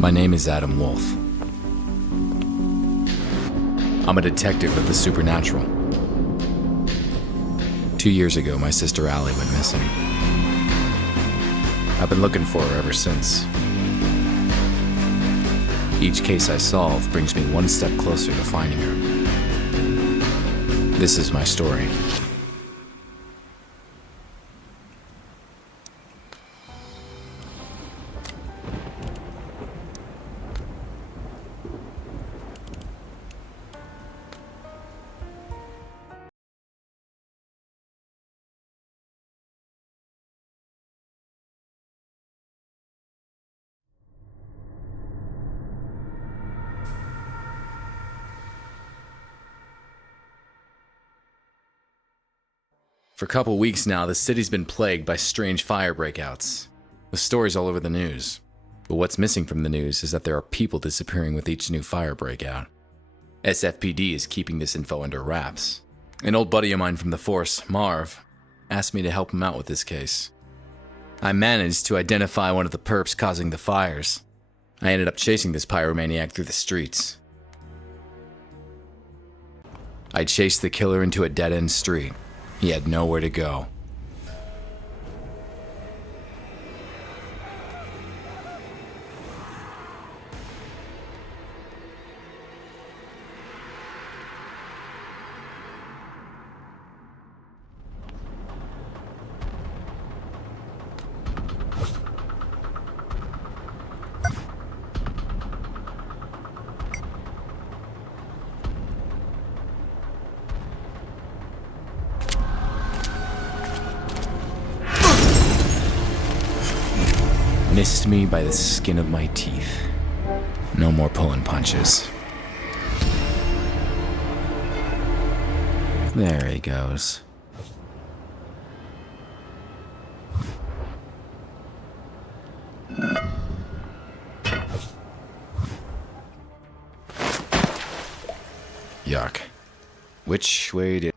My name is Adam Wolfe. I'm a detective of the supernatural. 2 years ago, my sister Allie went missing. I've been looking for her ever since. Each case I solve brings me one step closer to finding her. This is my story. For a couple weeks now, the city's been plagued by strange fire breakouts, with stories all over the news. But what's missing from the news is that there are people disappearing with each new fire breakout. SFPD is keeping this info under wraps. An old buddy of mine from the force, Marv, asked me to help him out with this case. I managed to identify one of the perps causing the fires. I ended up chasing this pyromaniac through the streets. I chased the killer into a dead-end street. He had nowhere to go. Missed me by the skin of my teeth. No more pulling punches. There he goes. Yuck. Which way did...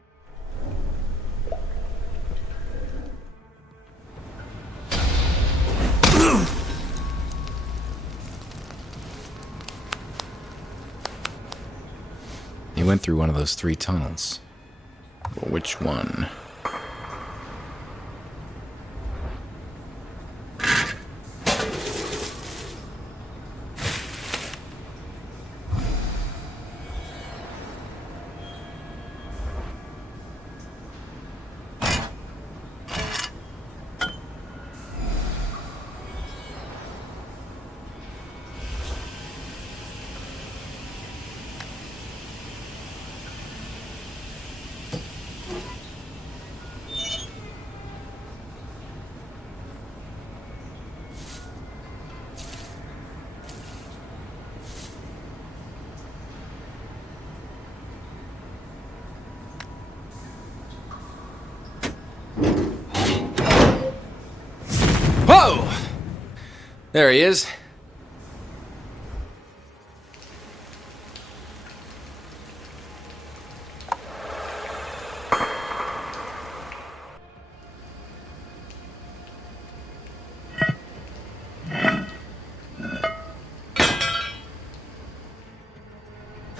He went through one of those 3 tunnels. But which one? Whoa! There he is.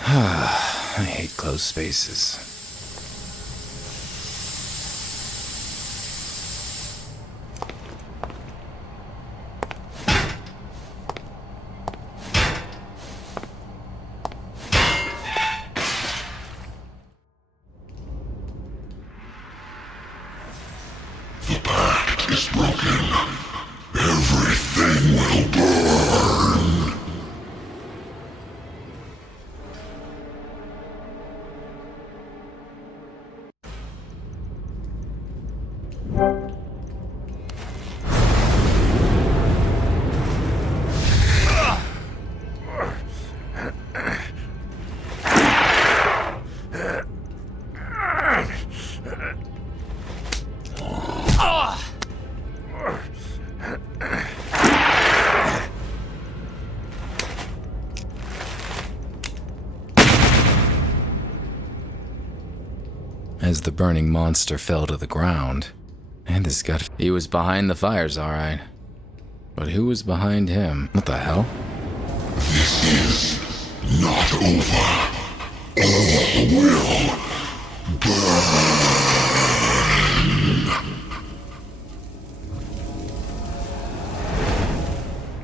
I hate closed spaces. The pact is broken. Everything will burn. As the burning monster fell to the ground, and his gut... He was behind the fires, all right. But who was behind him? What the hell? This is not over. All will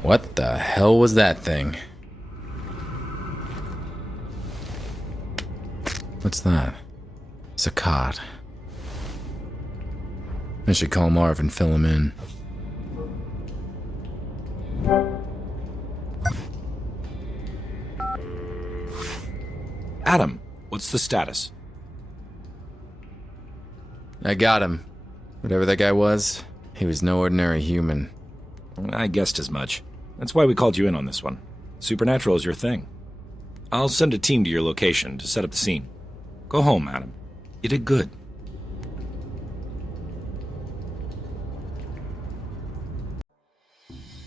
What the hell was that thing? What's that? It's a cot. I should call Marv and fill him in. Adam, what's the status? I got him. Whatever that guy was, he was no ordinary human. I guessed as much. That's why we called you in on this one. Supernatural is your thing. I'll send a team to your location to set up the scene. Go home, Adam. You did good.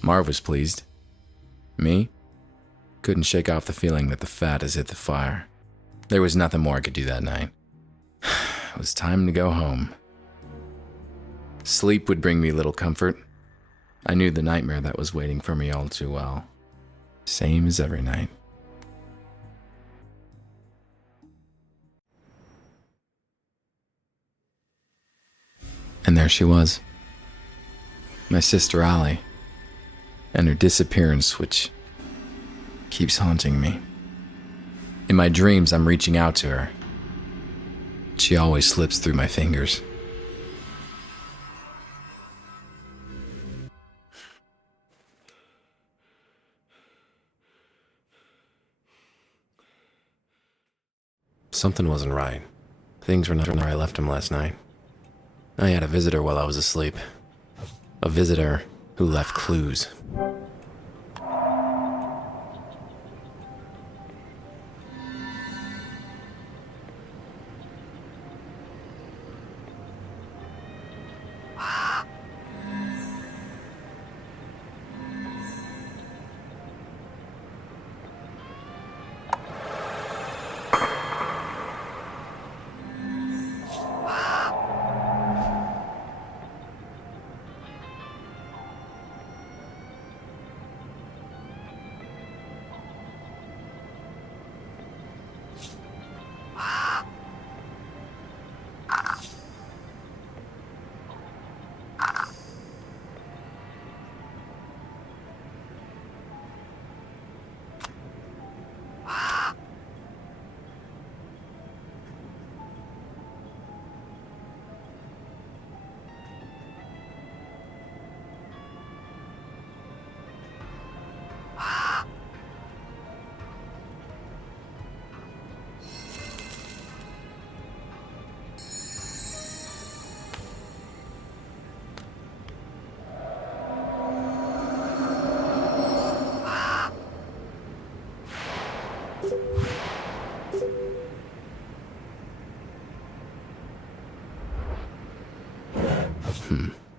Marv was pleased. Me? Couldn't shake off the feeling that the fat has hit the fire. There was nothing more I could do that night. It was time to go home. Sleep would bring me little comfort. I knew the nightmare that was waiting for me all too well. Same as every night. And there she was. My sister Allie. And her disappearance, which keeps haunting me. In my dreams, I'm reaching out to her. She always slips through my fingers. Something wasn't right. Things were not where I left him last night. I had a visitor while I was asleep. A visitor who left clues.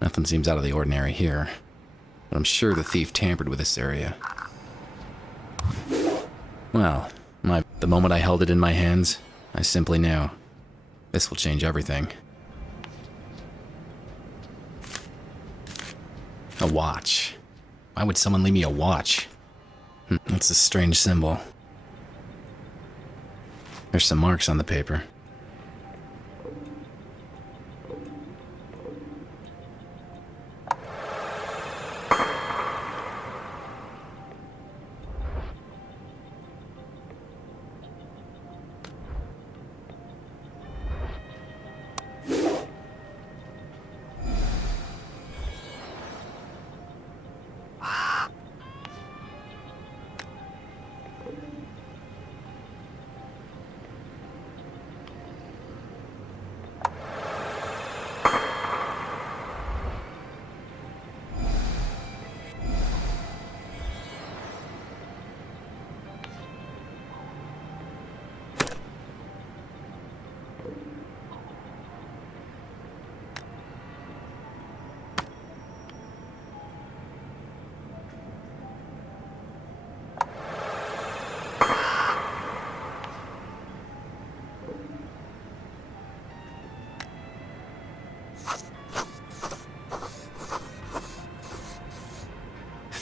Nothing seems out of the ordinary here, but I'm sure the thief tampered with this area. Well, the moment I held it in my hands, I simply knew. This will change everything. A watch. Why would someone leave me a watch? It's a strange symbol. There's some marks on the paper.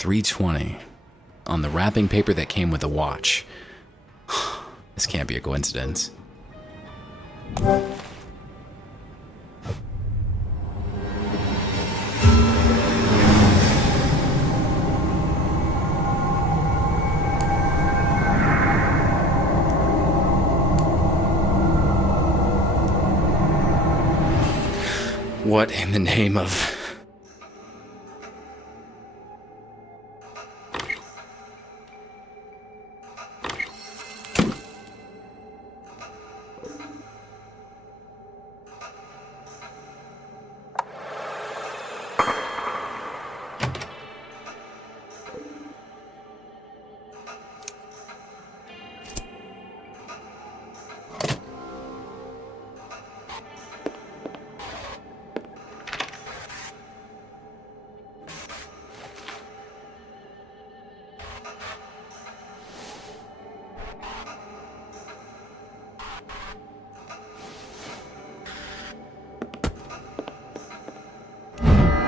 $320. on the wrapping paper that came with the watch. This can't be a coincidence. What in the name of...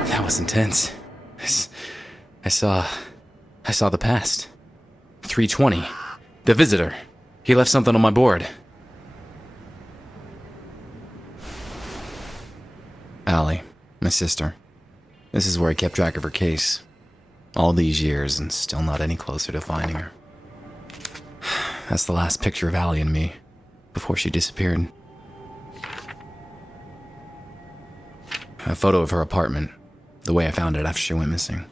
That was intense. I saw the past. 320. The visitor. He left something on my board. Allie, my sister. This is where I kept track of her case. All these years and still not any closer to finding her. That's the last picture of Allie and me before she disappeared. A photo of her apartment. The way I found it after she went missing.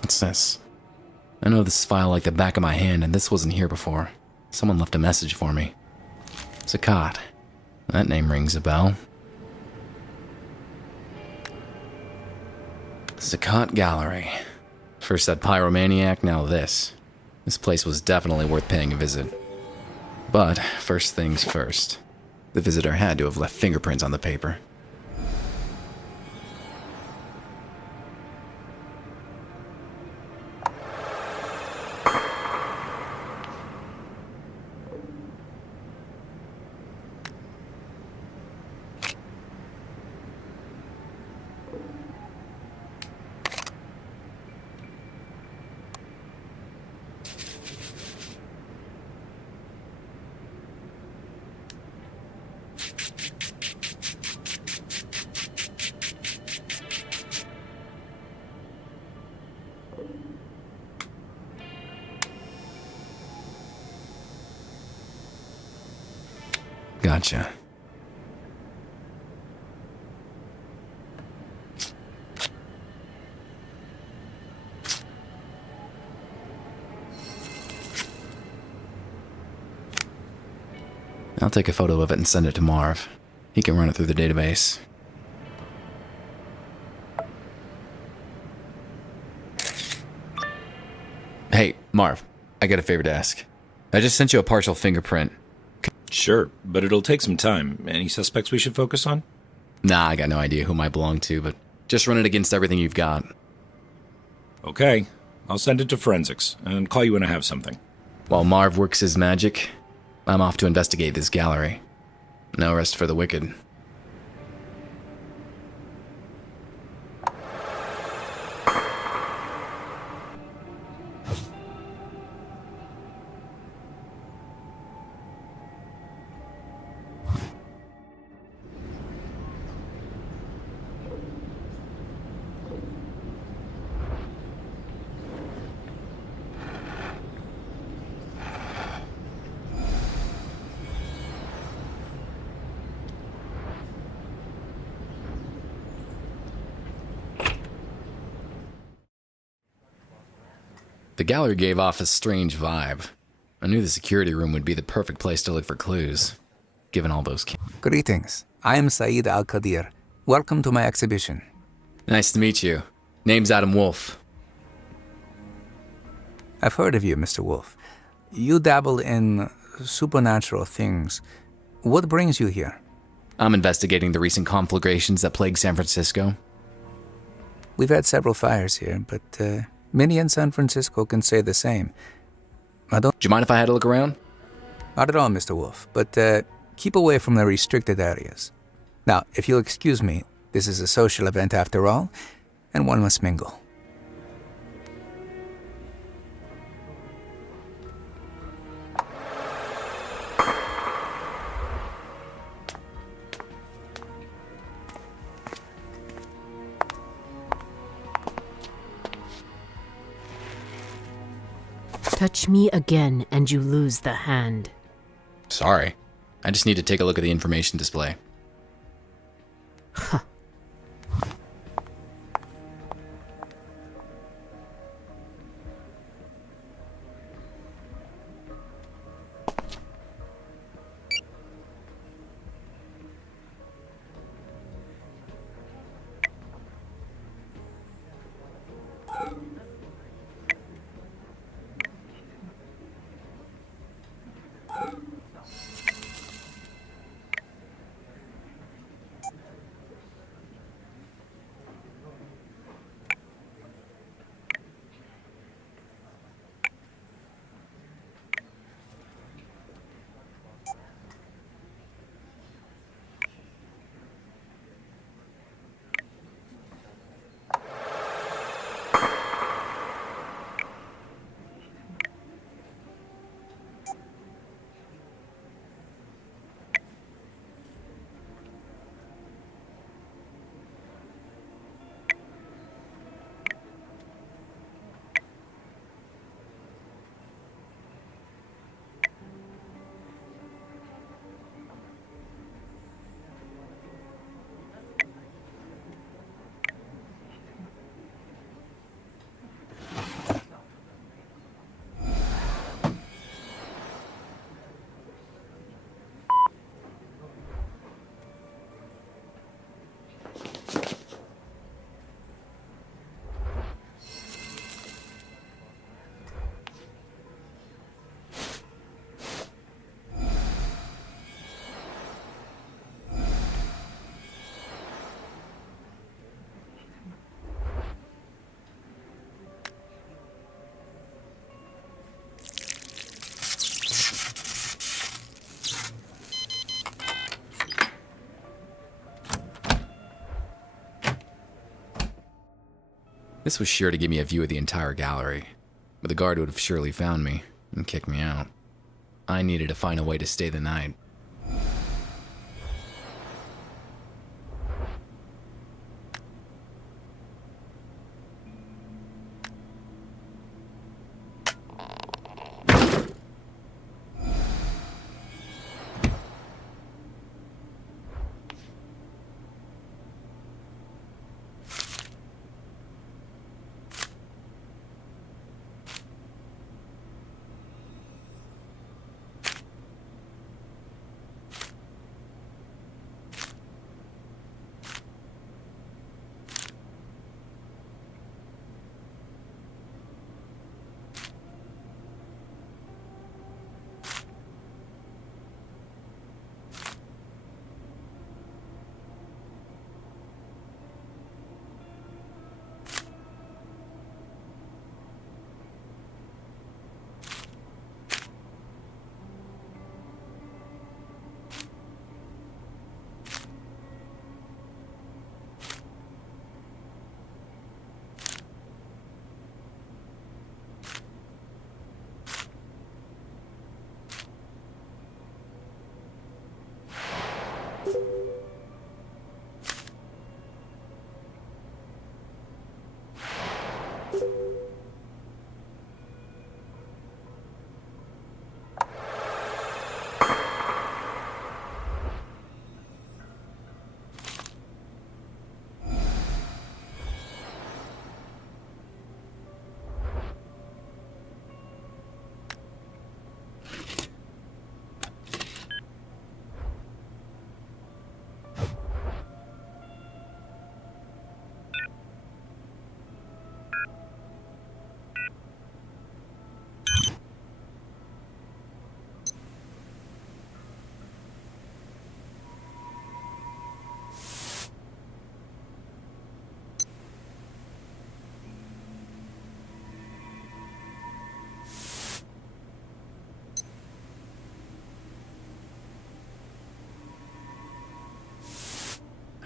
What's this? I know this file like the back of my hand, and this wasn't here before. Someone left a message for me. Zakat. That name rings a bell. Zakat Gallery. First that pyromaniac, now this. This place was definitely worth paying a visit. But, first things first. The visitor had to have left fingerprints on the paper. Gotcha. I'll take a photo of it and send it to Marv. He can run it through the database. Hey, Marv, I got a favor to ask. I just sent you a partial fingerprint. Sure, but it'll take some time. Any suspects we should focus on? Nah, I got no idea who might belong to, but just run it against everything you've got. Okay, I'll send it to forensics and call you when I have something. While Marv works his magic, I'm off to investigate this gallery. No rest for the wicked. The gallery gave off a strange vibe. I knew the security room would be the perfect place to look for clues, given all those... Greetings. I am Saeed Al-Qadir. Welcome to my exhibition. Nice to meet you. Name's Adam Wolfe. I've heard of you, Mr. Wolfe. You dabble in supernatural things. What brings you here? I'm investigating the recent conflagrations that plague San Francisco. We've had several fires here, but many in San Francisco can say the same. Do you mind if I had a look around? Not at all, Mr. Wolfe, but keep away from the restricted areas. Now, if you'll excuse me, this is a social event after all, and one must mingle. Touch me again and you lose the hand. Sorry. I just need to take a look at the information display. Huh. This was sure to give me a view of the entire gallery, but the guard would have surely found me and kicked me out. I needed to find a way to stay the night.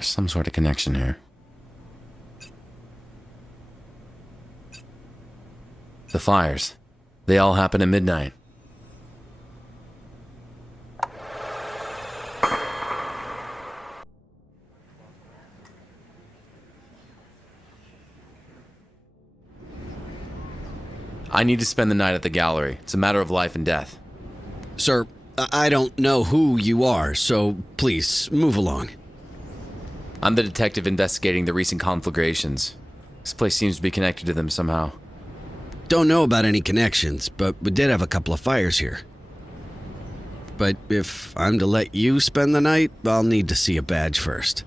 There's some sort of connection here. The fires. They all happen at midnight. I need to spend the night at the gallery. It's a matter of life and death. Sir, I don't know who you are, so please, move along. I'm the detective investigating the recent conflagrations. This place seems to be connected to them somehow. Don't know about any connections, but we did have a couple of fires here. But if I'm to let you spend the night, I'll need to see a badge first.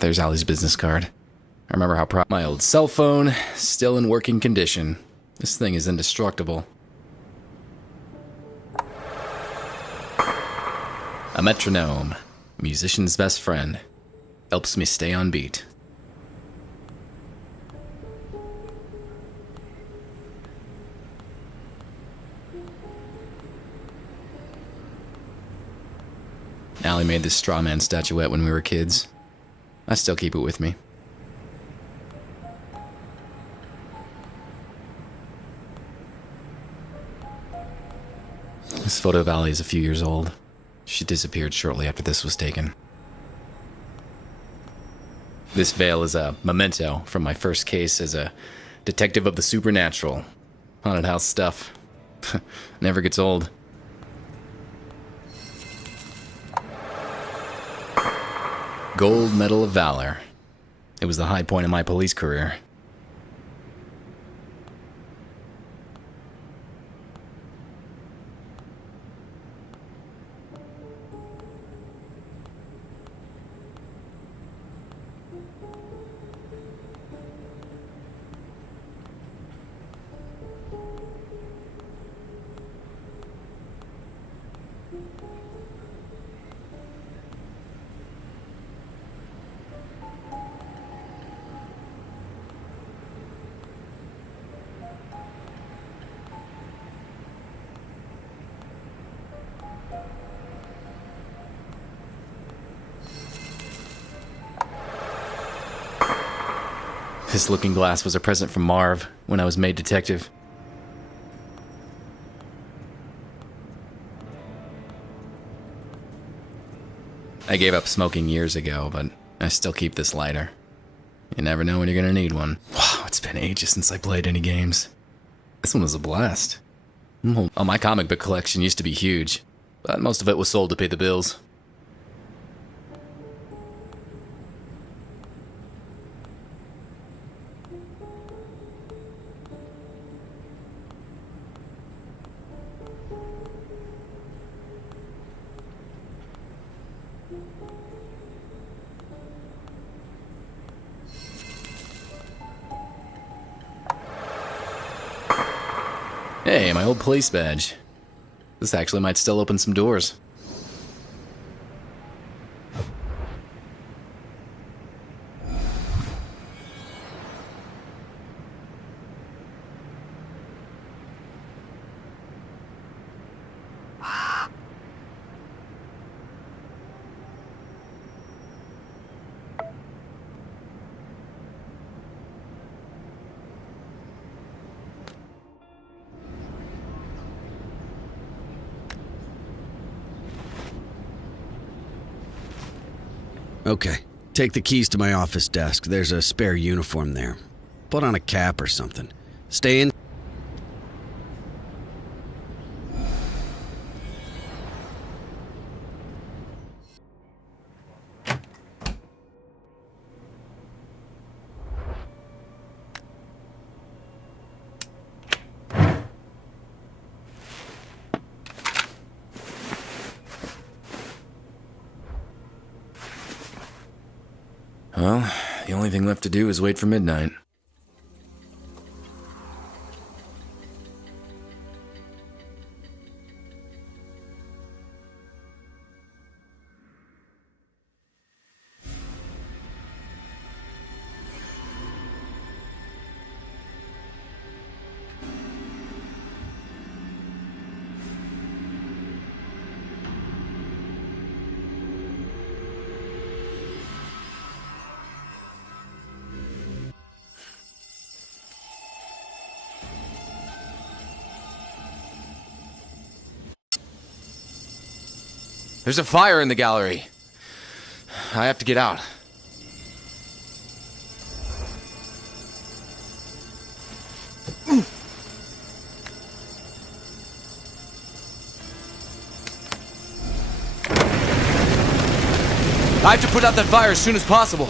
There's Allie's business card. I remember how proud my old cell phone, still in working condition. This thing is indestructible. A metronome, musician's best friend, helps me stay on beat. Allie made this straw man statuette when we were kids. I still keep it with me. This photo of Allie is a few years old. She disappeared shortly after this was taken. This veil is a memento from my first case as a detective of the supernatural. Haunted house stuff. Never gets old. Gold Medal of Valor. It was the high point of my police career. This looking glass was a present from Marv when I was made detective. I gave up smoking years ago, but I still keep this lighter. You never know when you're gonna need one. Wow, it's been ages since I played any games. This one was a blast. Oh, my comic book collection used to be huge, but most of it was sold to pay the bills. Hey, my old police badge. This actually might still open some doors. Okay, take the keys to my office desk. There's a spare uniform there. Put on a cap or something. Stay in. Well, the only thing left to do is wait for midnight. There's a fire in the gallery. I have to get out. I have to put out that fire as soon as possible.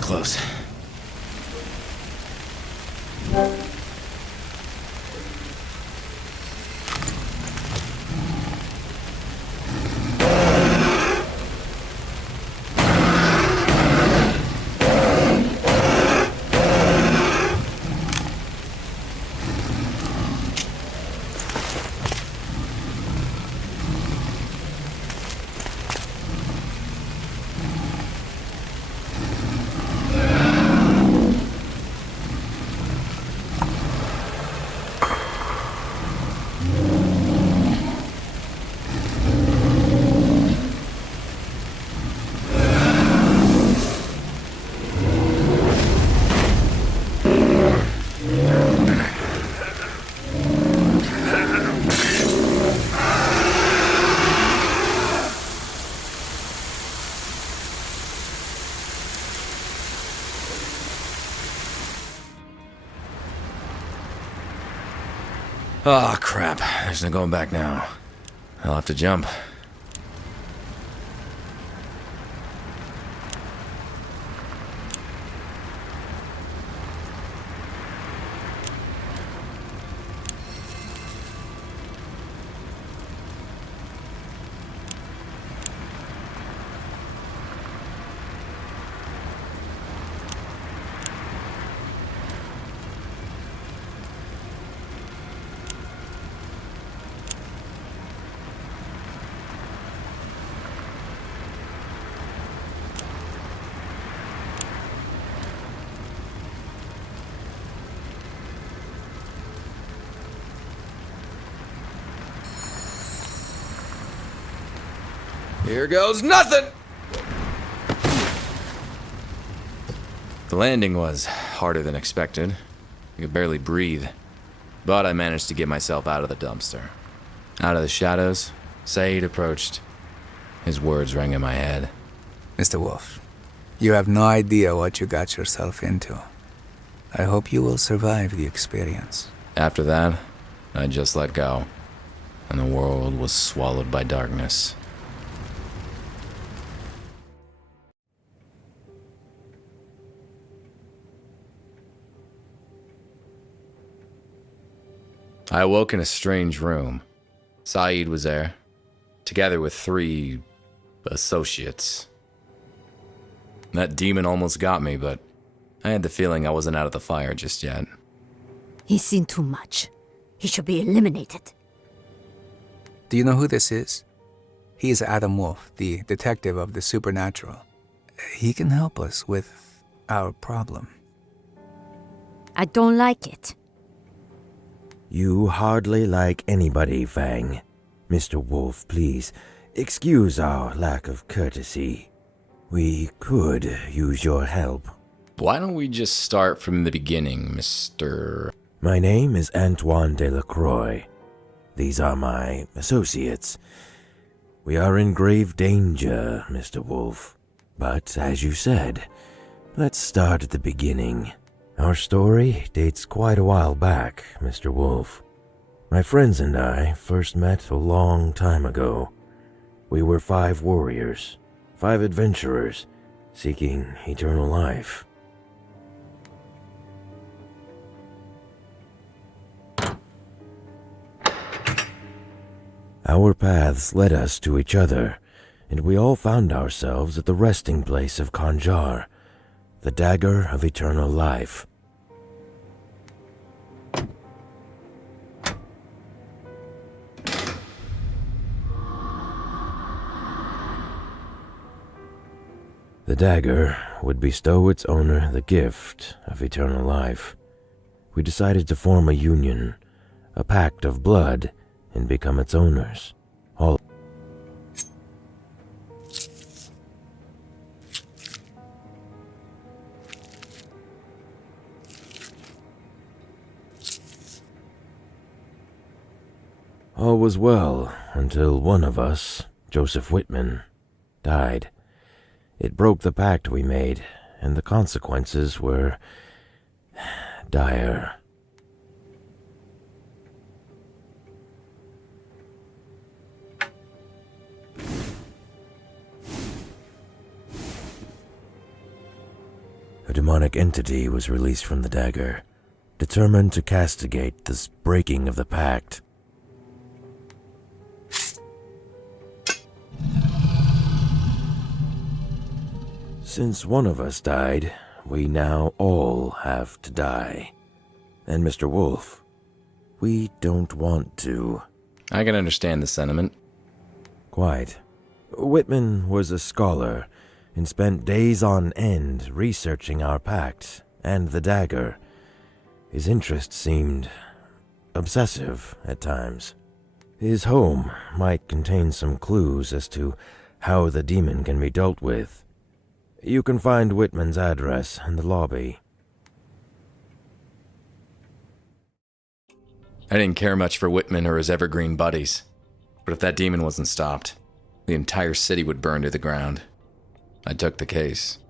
Close. Oh, crap. There's no going back now. I'll have to jump. Here goes nothing! The landing was harder than expected. I could barely breathe. But I managed to get myself out of the dumpster. Out of the shadows, Saeed approached. His words rang in my head. Mr. Wolfe, you have no idea what you got yourself into. I hope you will survive the experience. After that, I just let go. And the world was swallowed by darkness. I awoke in a strange room. Saeed was there, together with 3 associates. That demon almost got me, but I had the feeling I wasn't out of the fire just yet. He's seen too much. He should be eliminated. Do you know who this is? He is Adam Wolfe, the detective of the supernatural. He can help us with our problem. I don't like it. You hardly like anybody, Fang. Mr. Wolfe, please, excuse our lack of courtesy. We could use your help. Why don't we just start from the beginning, Mr. My name is Antoine Delacroix. These are my associates. We are in grave danger, Mr. Wolfe. But as you said, let's start at the beginning. Our story dates quite a while back, Mr. Wolfe. My friends and I first met a long time ago. We were 5 warriors, 5 adventurers, seeking eternal life. Our paths led us to each other, and we all found ourselves at the resting place of Kanjar, the Dagger of Eternal Life. The dagger would bestow its owner the gift of eternal life. We decided to form a union, a pact of blood, and become its owners. All was well until one of us, Joseph Whitman, died. It broke the pact we made, and the consequences were dire. A demonic entity was released from the dagger, determined to castigate this breaking of the pact. Since one of us died, we now all have to die. And Mr. Wolfe, we don't want to. I can understand the sentiment. Quite. Whitman was a scholar and spent days on end researching our pact and the dagger. His interest seemed obsessive at times. His home might contain some clues as to how the demon can be dealt with. You can find Whitman's address in the lobby. I didn't care much for Whitman or his evergreen buddies, but if that demon wasn't stopped, the entire city would burn to the ground. I took the case.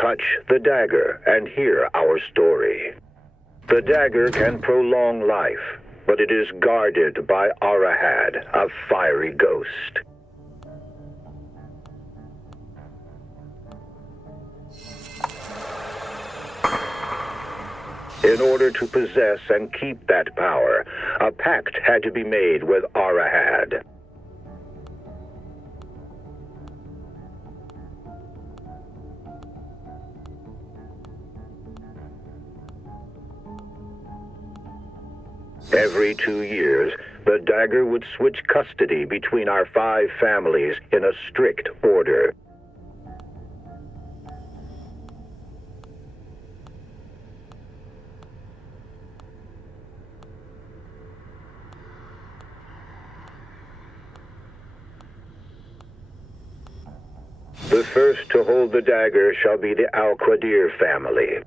Touch the dagger and hear our story. The dagger can prolong life, but it is guarded by Arahad, a fiery ghost. In order to possess and keep that power, a pact had to be made with Arahad. Every 2 years, the dagger would switch custody between our 5 families in a strict order. The first to hold the dagger shall be the Al-Qadir family.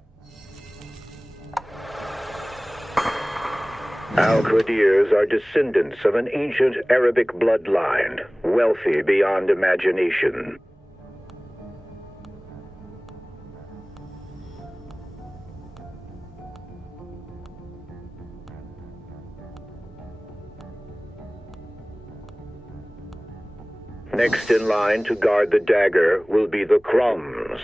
Al-Qadirs are descendants of an ancient Arabic bloodline, wealthy beyond imagination. Next in line to guard the dagger will be the Crumbs.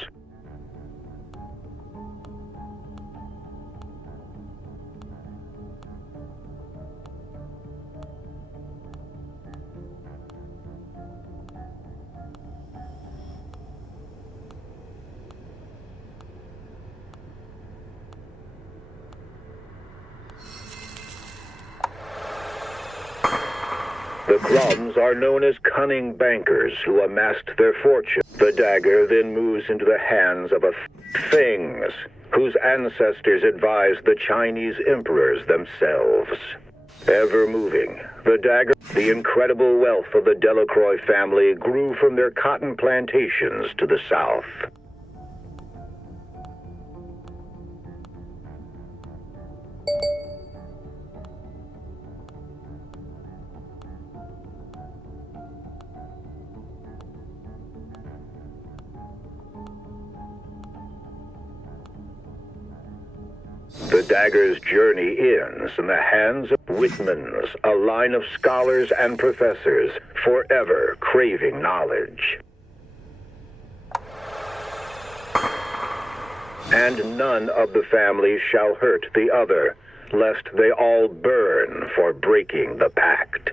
The Crumbs are known as cunning bankers who amassed their fortune. The dagger then moves into the hands of Things, whose ancestors advised the Chinese emperors themselves. Ever moving, the dagger, the incredible wealth of the Delacroix family grew from their cotton plantations to the south. The dagger's journey ends in the hands of Whitmans, a line of scholars and professors, forever craving knowledge. And none of the families shall hurt the other, lest they all burn for breaking the pact.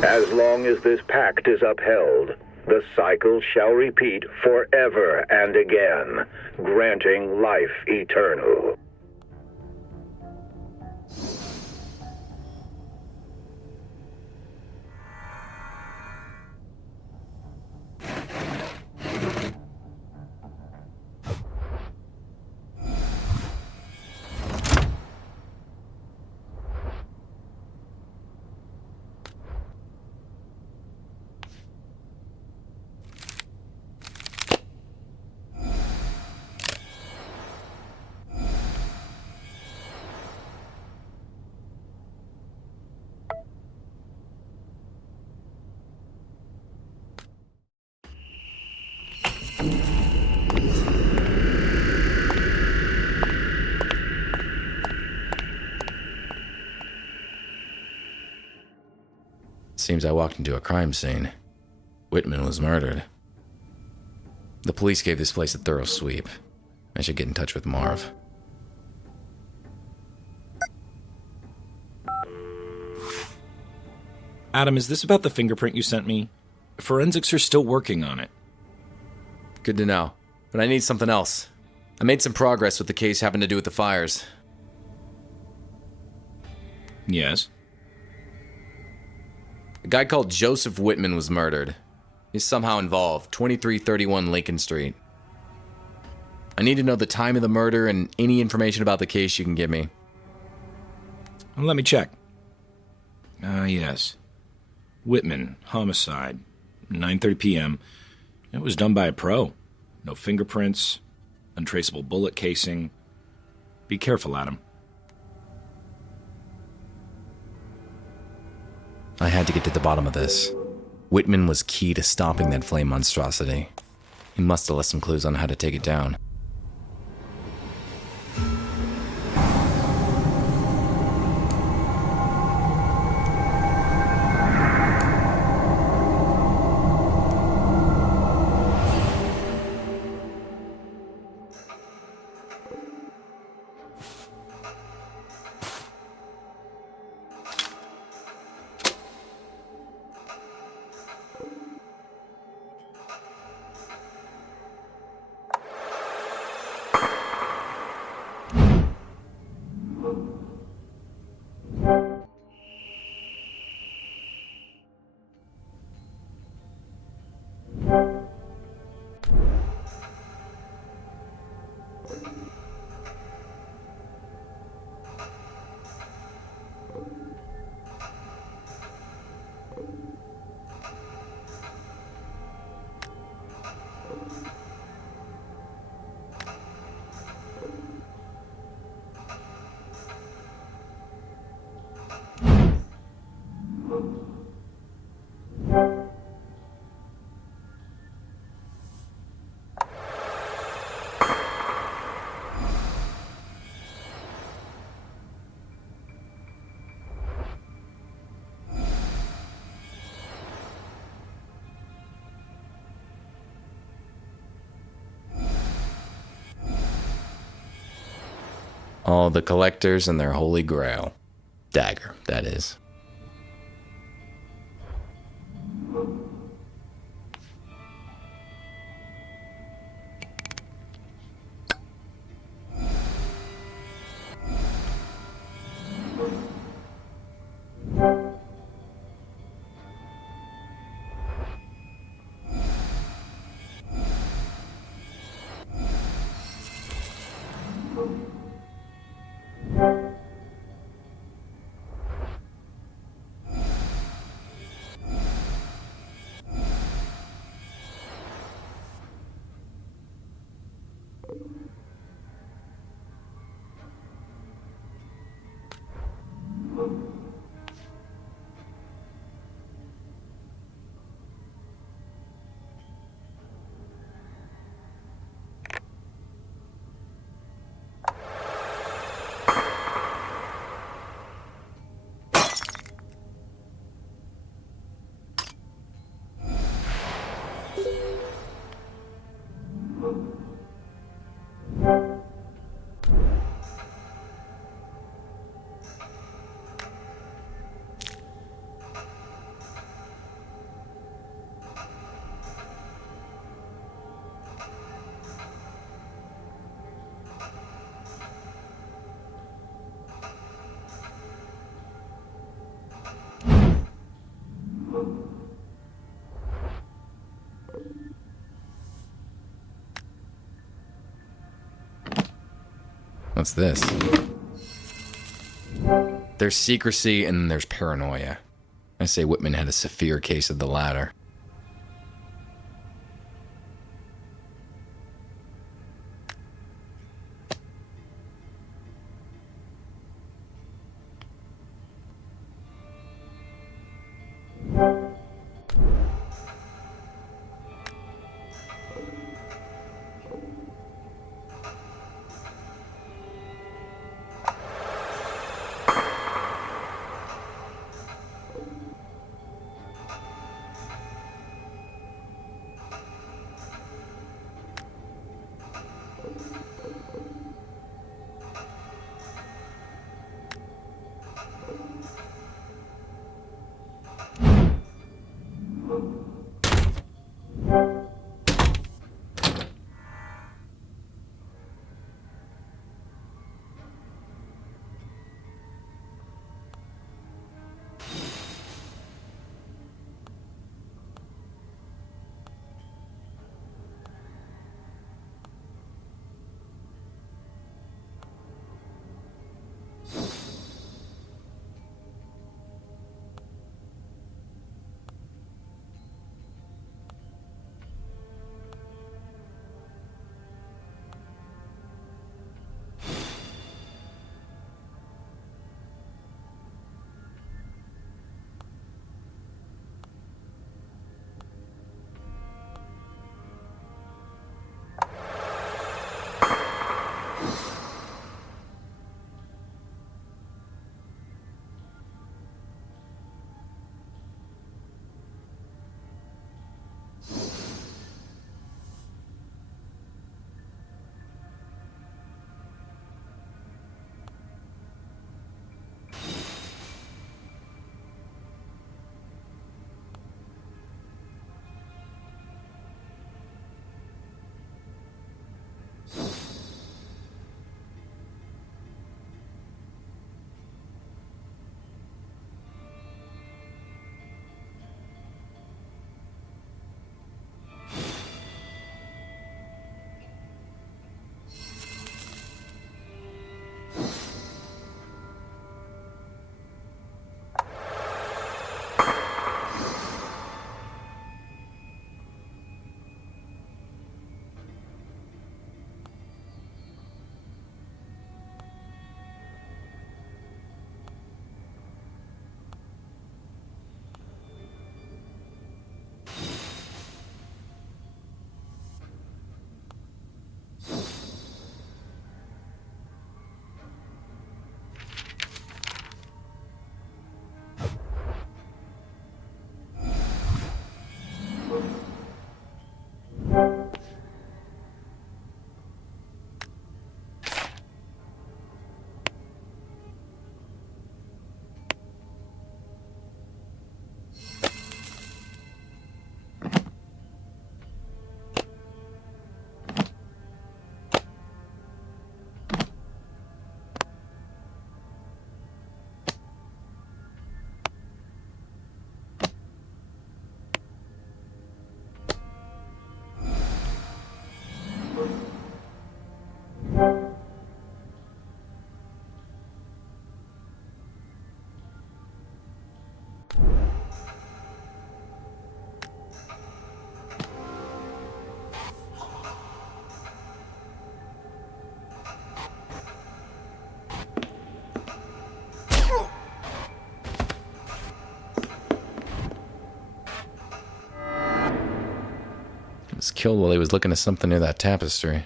As long as this pact is upheld, the cycle shall repeat forever and again, granting life eternal. Seems I walked into a crime scene. Whitman was murdered. The police gave this place a thorough sweep. I should get in touch with Marv. Adam, is this about the fingerprint you sent me? Forensics are still working on it. Good to know. But I need something else. I made some progress with the case having to do with the fires. Yes? A guy called Joseph Whitman was murdered. He's somehow involved. 2331 Lincoln Street. I need to know the time of the murder and any information about the case you can give me. Let me check. Yes. Whitman, homicide, 9:30 p.m. It was done by a pro. No fingerprints, untraceable bullet casing. Be careful, Adam. I had to get to the bottom of this. Whitman was key to stopping that flame monstrosity. He must have left some clues on how to take it down. All the collectors and their holy grail. Dagger, that is. What's this? There's secrecy and then there's paranoia. I say Whitman had a severe case of the latter. killed while he was looking at something near that tapestry.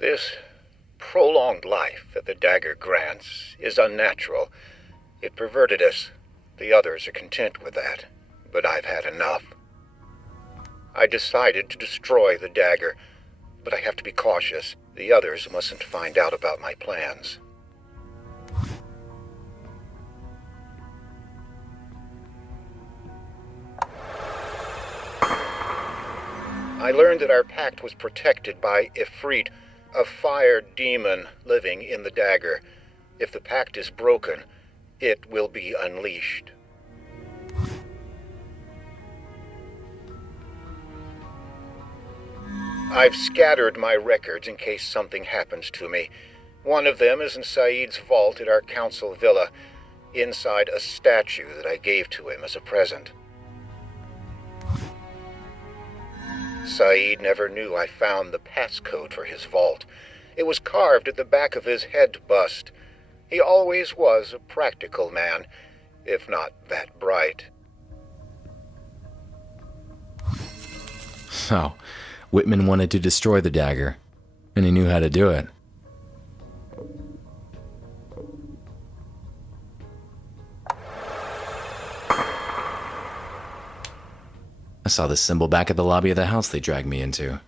This prolonged life that the dagger grants is unnatural. It perverted us. The others are content with that, but I've had enough. I decided to destroy the dagger, but I have to be cautious. The others mustn't find out about my plans. I learned that our pact was protected by Ifrit, a fire demon living in the dagger. If the pact is broken, it will be unleashed. I've scattered my records in case something happens to me. One of them is in Saeed's vault at our council villa, inside a statue that I gave to him as a present. Saeed never knew I found the passcode for his vault. It was carved at the back of his head bust. He always was a practical man, if not that bright. So, Whitman wanted to destroy the dagger, and he knew how to do it. I saw this symbol back at the lobby of the house they dragged me into.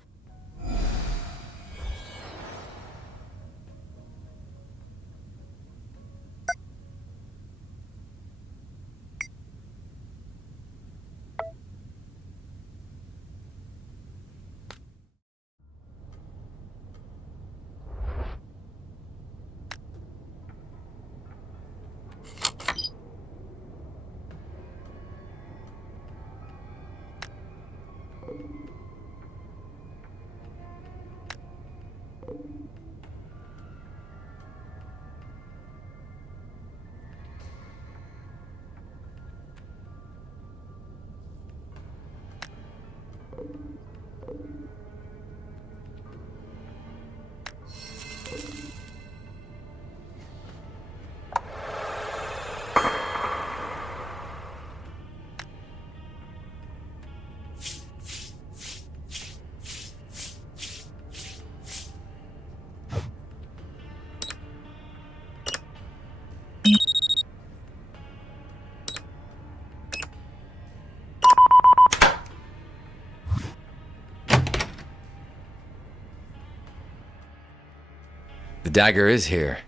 The dagger is here.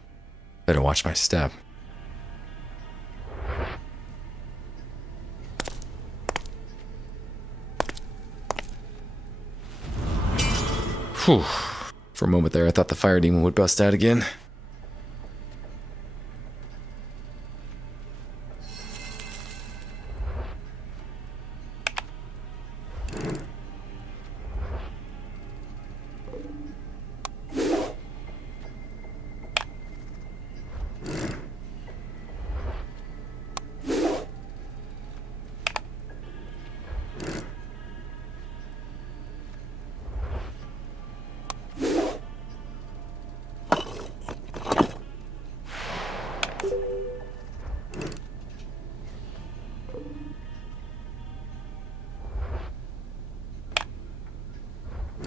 Better watch my step. Whew. For a moment there, I thought the fire demon would bust out again.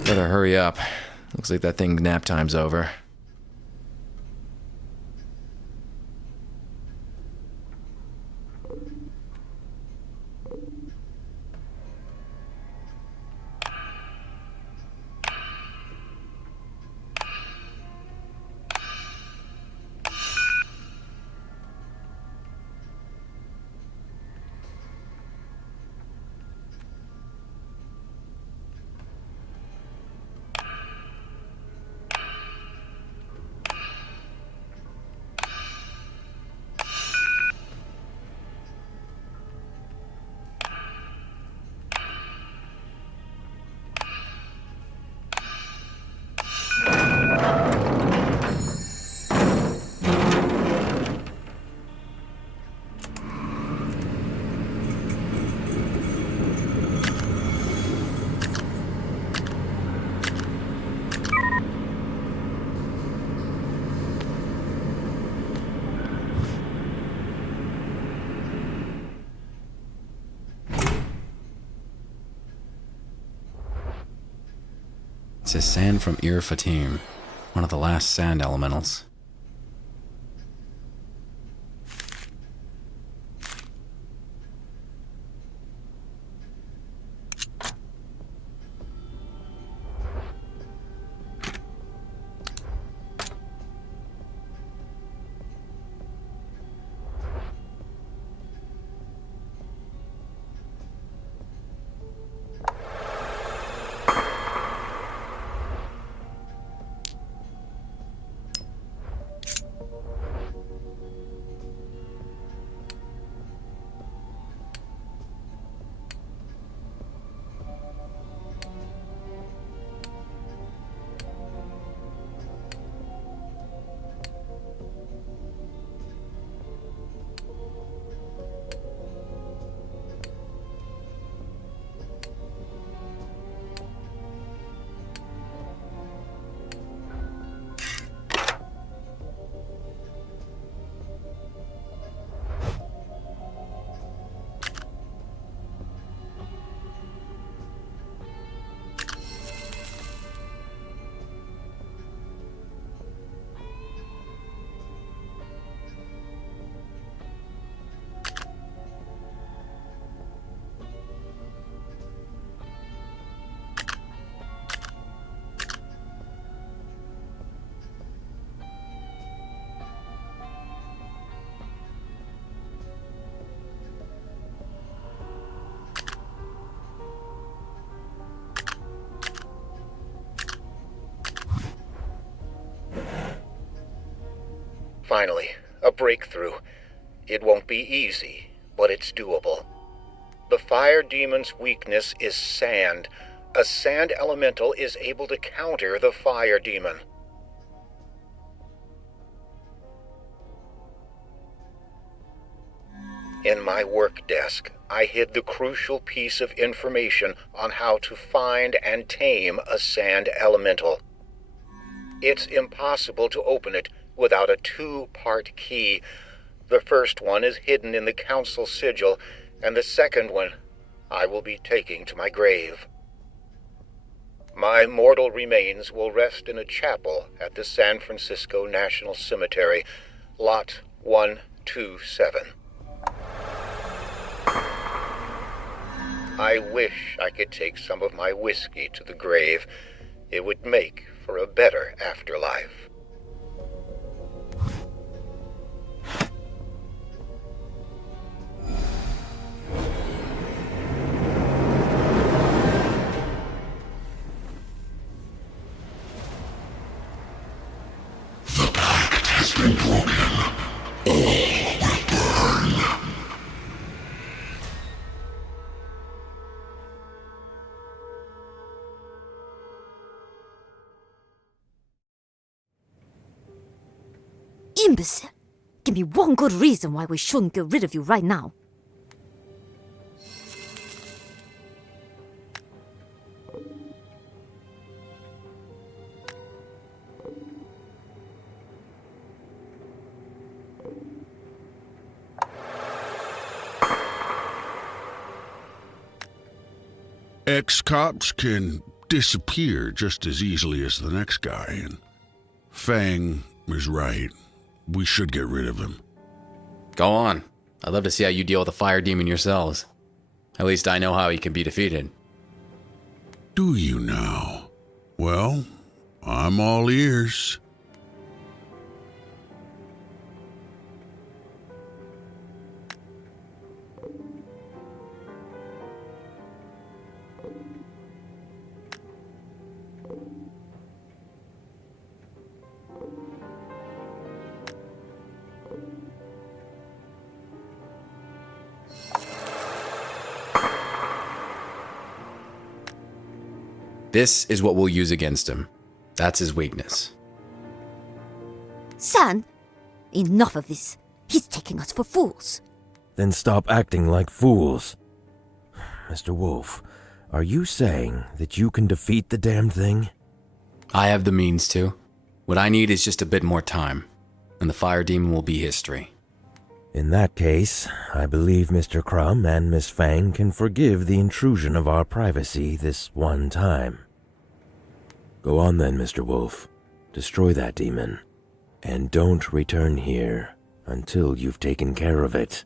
Better hurry up. Looks like that thing's nap time's over. It says sand from Ir Fatim, one of the last sand elementals. Finally, a breakthrough. It won't be easy, but it's doable. The fire demon's weakness is sand. A sand elemental is able to counter the fire demon. In my work desk, I hid the crucial piece of information on how to find and tame a sand elemental. It's impossible to open it without a two-part key. The first one is hidden in the council sigil, and the second one I will be taking to my grave. My mortal remains will rest in a chapel at the San Francisco National Cemetery, Lot 127. I wish I could take some of my whiskey to the grave. It would make for a better afterlife. The pact has been broken. All will burn. Imbecile! Give me one good reason why we shouldn't get rid of you right now. Ex-cops can disappear just as easily as the next guy, and Fang is right. We should get rid of him. Go on. I'd love to see how you deal with the fire demon yourselves. At least I know how he can be defeated. Do you now? Well, I'm all ears. This is what we'll use against him. That's his weakness. San, enough of this. He's taking us for fools. Then stop acting like fools. Mr. Wolfe, are you saying that you can defeat the damned thing? I have the means to. What I need is just a bit more time, and the fire demon will be history. In that case, I believe Mr. Crumb and Miss Fang can forgive the intrusion of our privacy this one time. Go on then, Mr. Wolfe. Destroy that demon. And don't return here until you've taken care of it.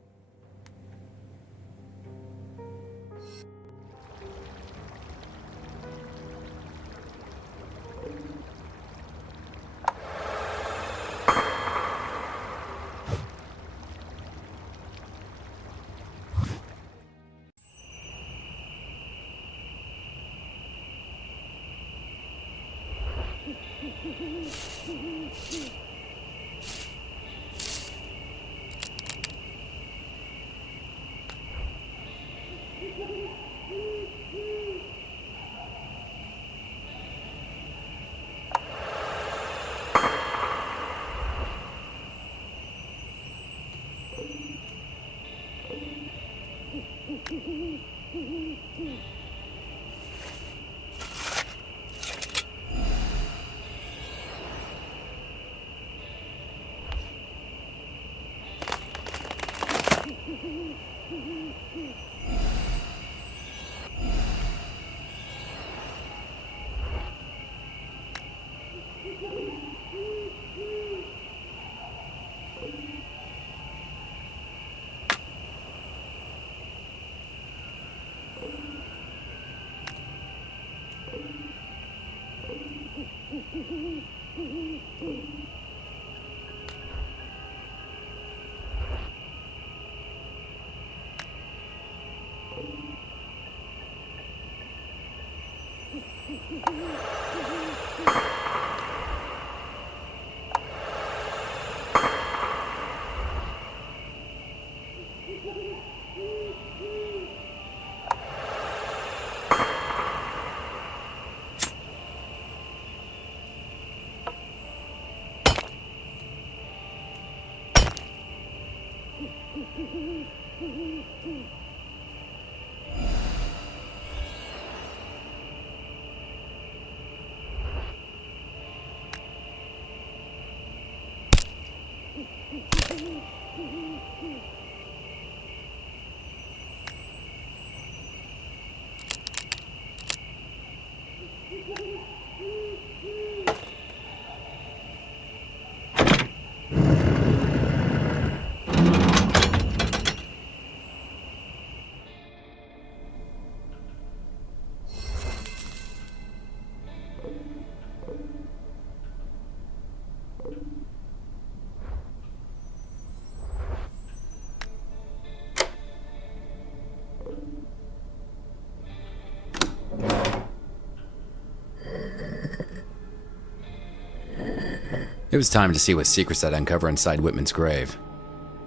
It was time to see what secrets I'd uncover inside Whitman's grave.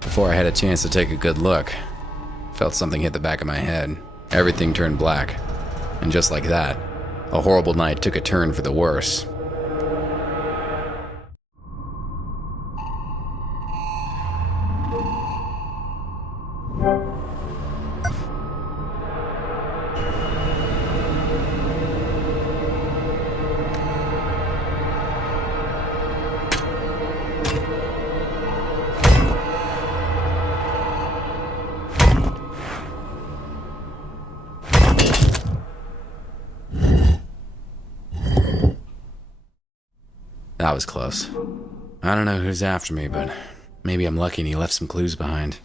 Before I had a chance to take a good look, felt something hit the back of my head. Everything turned black. And just like that, a horrible night took a turn for the worse. That was close. I don't know who's after me, but maybe I'm lucky and he left some clues behind.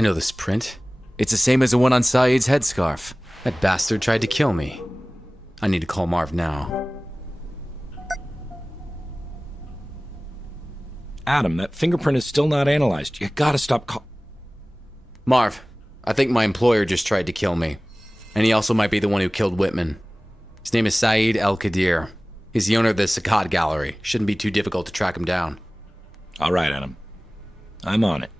I know this print. It's the same as the one on Saeed's headscarf. That bastard tried to kill me. I need to call Marv now. Adam, that fingerprint is still not analyzed. You gotta stop Marv, I think my employer just tried to kill me. And he also might be the one who killed Whitman. His name is Saeed El-Qadir. He's the owner of the Saqqat Gallery. Shouldn't be too difficult to track him down. All right, Adam. I'm on it.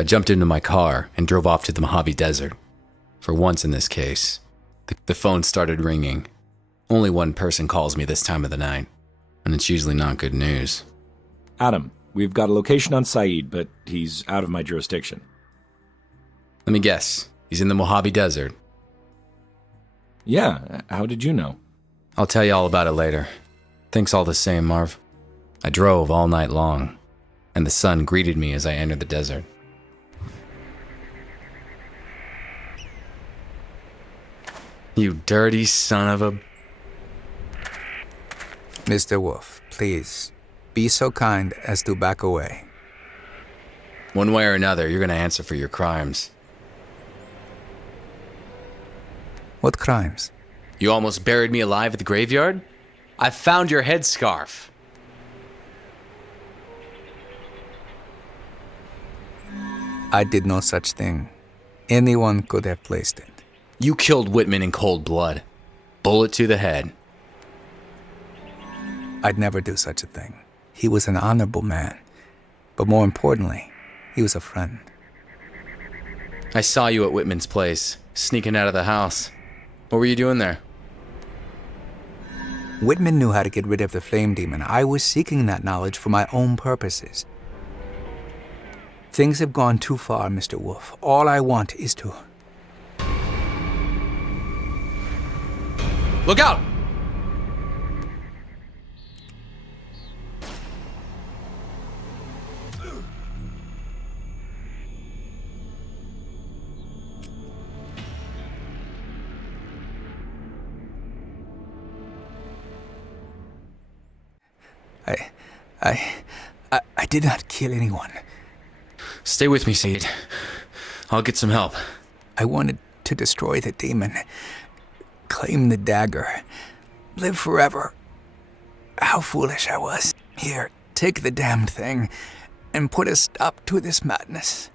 I jumped into my car and drove off to the Mojave Desert. For once in this case, the phone started ringing. Only one person calls me this time of the night, and it's usually not good news. Adam, we've got a location on Saeed, but he's out of my jurisdiction. Let me guess. He's in the Mojave Desert. Yeah, how did you know? I'll tell you all about it later. Thanks all the same, Marv. I drove all night long, and the sun greeted me as I entered the desert. You dirty son of a... Mr. Wolfe, please, be so kind as to back away. One way or another, you're gonna answer for your crimes. What crimes? You almost buried me alive at the graveyard? I found your headscarf. I did no such thing. Anyone could have placed it. You killed Whitman in cold blood. Bullet to the head. I'd never do such a thing. He was an honorable man. But more importantly, he was a friend. I saw you at Whitman's place, sneaking out of the house. What were you doing there? Whitman knew how to get rid of the flame demon. I was seeking that knowledge for my own purposes. Things have gone too far, Mr. Wolfe. All I want is to... Look out! I did not kill anyone. Stay with me, Saeed. I'll get some help. I wanted to destroy the demon, claim the dagger, live forever. How foolish I was. Here, take the damned thing, and put a stop to this madness.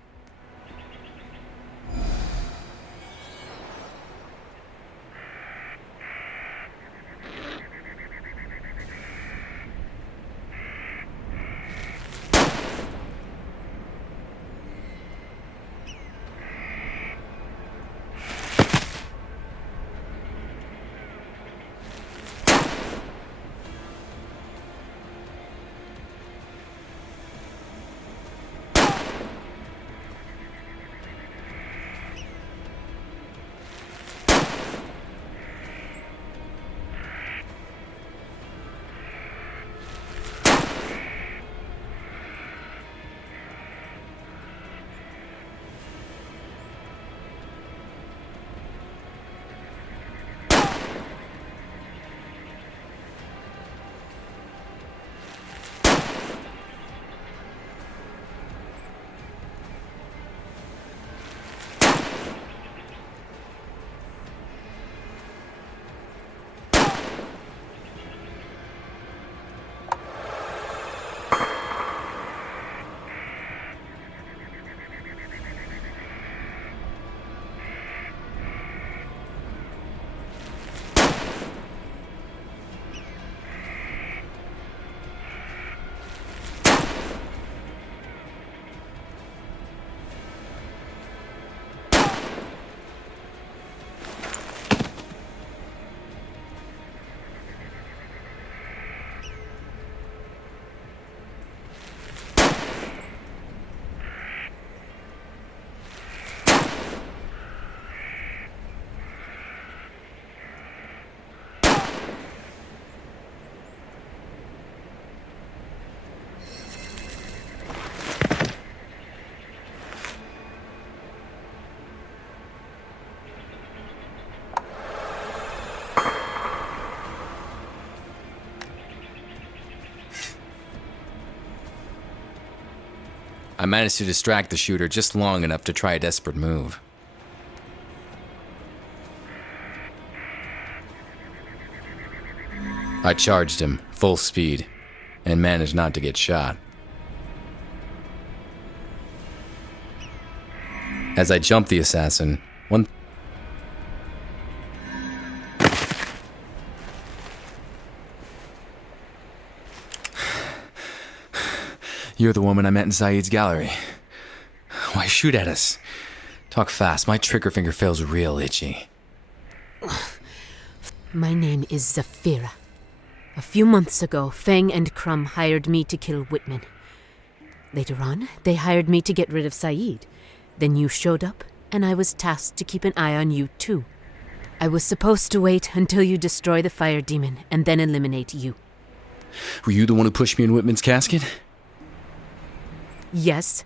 I managed to distract the shooter just long enough to try a desperate move. I charged him, full speed, and managed not to get shot. As I jumped the assassin, one... You're the woman I met in Saeed's gallery. Why shoot at us? Talk fast. My trigger finger feels real itchy. My name is Zafira. A few months ago, Fang and Crumb hired me to kill Whitman. Later on, they hired me to get rid of Saeed. Then you showed up, and I was tasked to keep an eye on you too. I was supposed to wait until you destroy the fire demon, and then eliminate you. Were you the one who pushed me in Whitman's casket? Yes.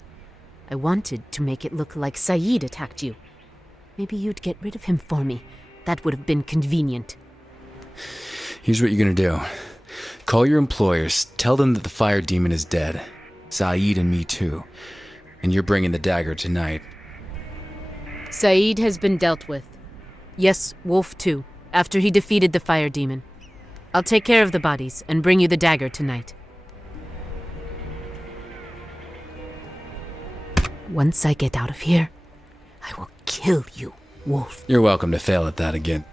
I wanted to make it look like Saeed attacked you. Maybe you'd get rid of him for me. That would have been convenient. Here's what you're gonna do. Call your employers, tell them that the fire demon is dead. Saeed and me too. And you're bringing the dagger tonight. Saeed has been dealt with. Yes, Wolfe too, after he defeated the fire demon. I'll take care of the bodies and bring you the dagger tonight. Once I get out of here, I will kill you, Wolfe. You're welcome to fail at that again.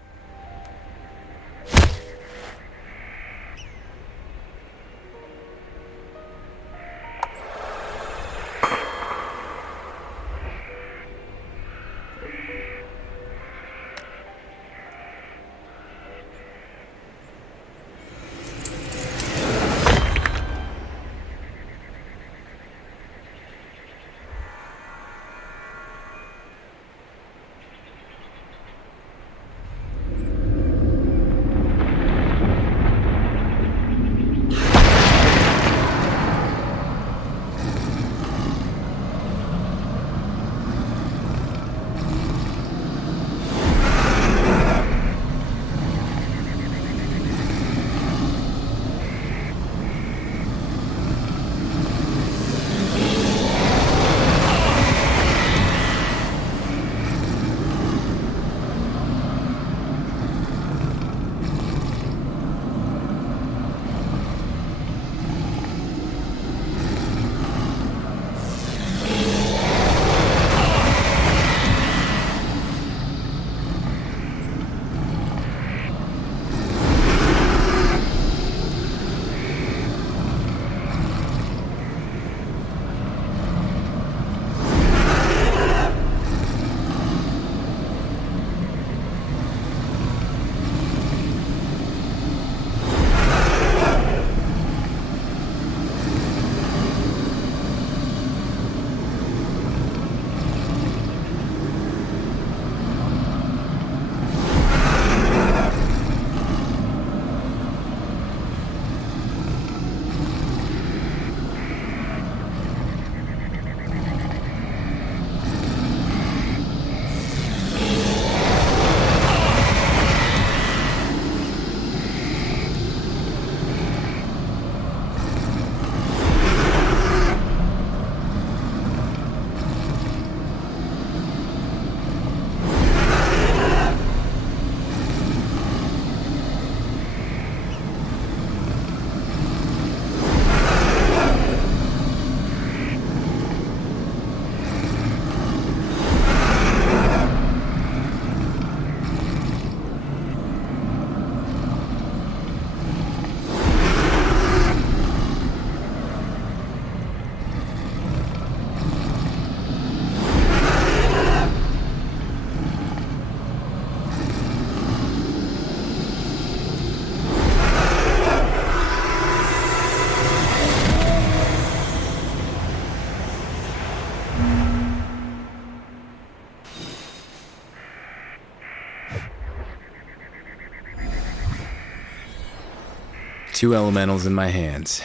Two elementals in my hands.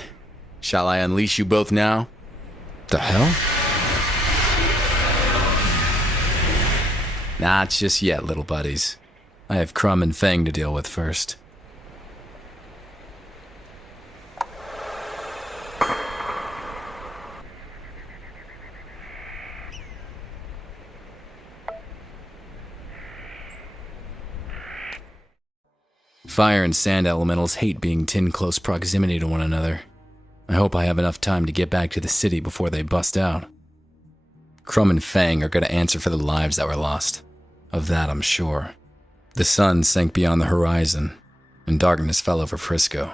Shall I unleash you both now? The hell? Not just yet, little buddies. I have Crumb and Fang to deal with first. Fire and sand elementals hate being in close proximity to one another. I hope I have enough time to get back to the city before they bust out. Crumb and Fang are going to answer for the lives that were lost. Of that, I'm sure. The sun sank beyond the horizon, and darkness fell over Frisco,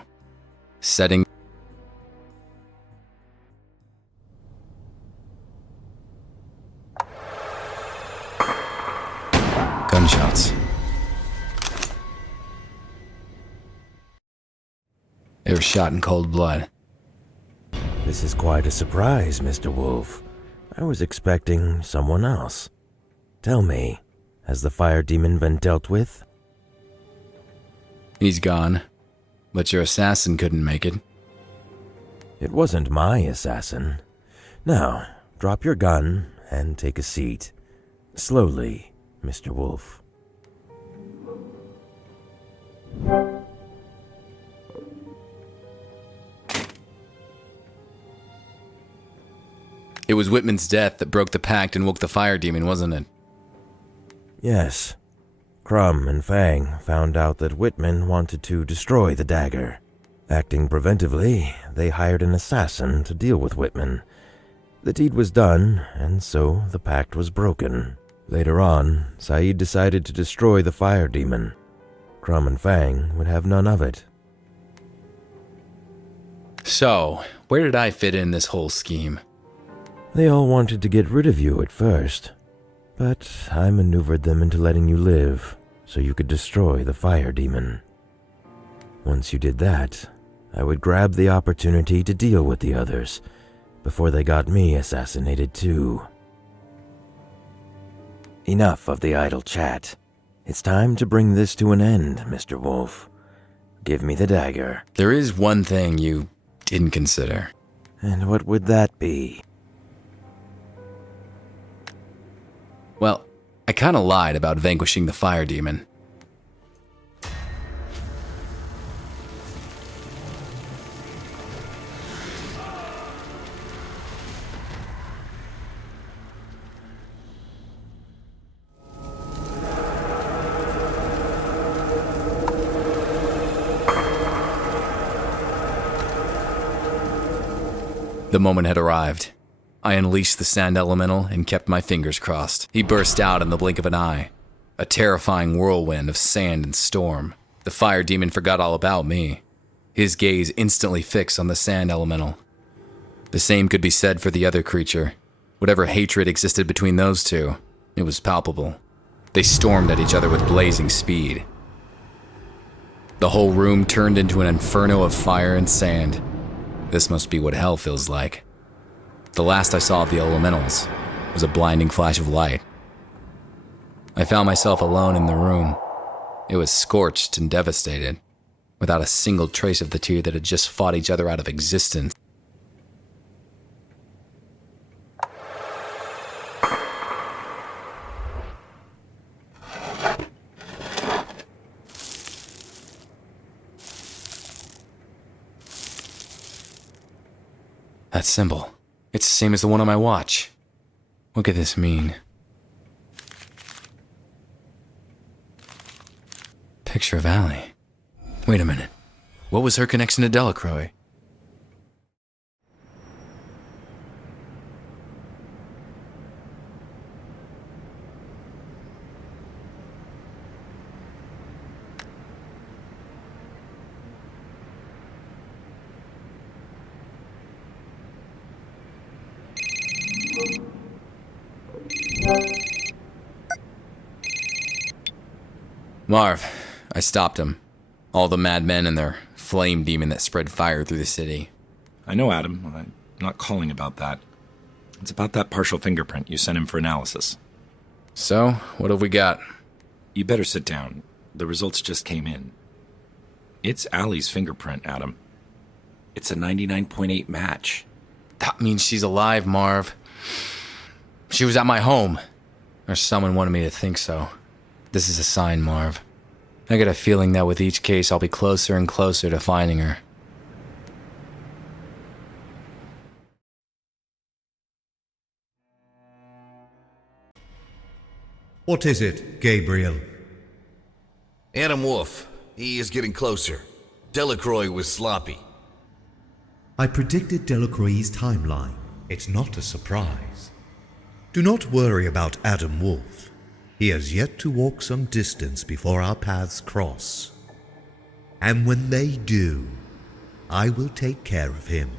setting shot in cold blood. This is quite a surprise, Mr. Wolfe. I was expecting someone else. Tell me, has the fire demon been dealt with? He's gone, but your assassin couldn't make it. It wasn't my assassin. Now, drop your gun and take a seat. Slowly, Mr. Wolfe. It was Whitman's death that broke the pact and woke the fire demon, wasn't it? Yes. Crumb and Fang found out that Whitman wanted to destroy the dagger. Acting preventively, they hired an assassin to deal with Whitman. The deed was done, and so the pact was broken. Later on, Saeed decided to destroy the fire demon. Crumb and Fang would have none of it. So, where did I fit in this whole scheme? They all wanted to get rid of you at first, but I maneuvered them into letting you live so you could destroy the fire demon. Once you did that, I would grab the opportunity to deal with the others before they got me assassinated too. Enough of the idle chat. It's time to bring this to an end, Mr. Wolfe. Give me the dagger. There is one thing you didn't consider. And what would that be? Well, I kinda lied about vanquishing the fire demon. The moment had arrived. I unleashed the sand elemental and kept my fingers crossed. He burst out in the blink of an eye. A terrifying whirlwind of sand and storm. The fire demon forgot all about me. His gaze instantly fixed on the sand elemental. The same could be said for the other creature. Whatever hatred existed between those two, it was palpable. They stormed at each other with blazing speed. The whole room turned into an inferno of fire and sand. This must be what hell feels like. The last I saw of the elementals was a blinding flash of light. I found myself alone in the room. It was scorched and devastated, without a single trace of the two that had just fought each other out of existence. That symbol. It's the same as the one on my watch. What could this mean? Picture of Allie. Wait a minute. What was her connection to Delacroix? Marv, I stopped him. All the madmen and their flame demon that spread fire through the city. I know, Adam. I'm not calling about that. It's about that partial fingerprint you sent him for analysis. So, what have we got? You better sit down. The results just came in. It's Allie's fingerprint, Adam. It's a 99.8 match. That means she's alive, Marv. She was at my home. Or someone wanted me to think so. This is a sign, Marv. I get a feeling that with each case, I'll be closer and closer to finding her. What is it, Gabriel? Adam Wolfe. He is getting closer. Delacroix was sloppy. I predicted Delacroix's timeline. It's not a surprise. Do not worry about Adam Wolfe. He has yet to walk some distance before our paths cross. And when they do, I will take care of him.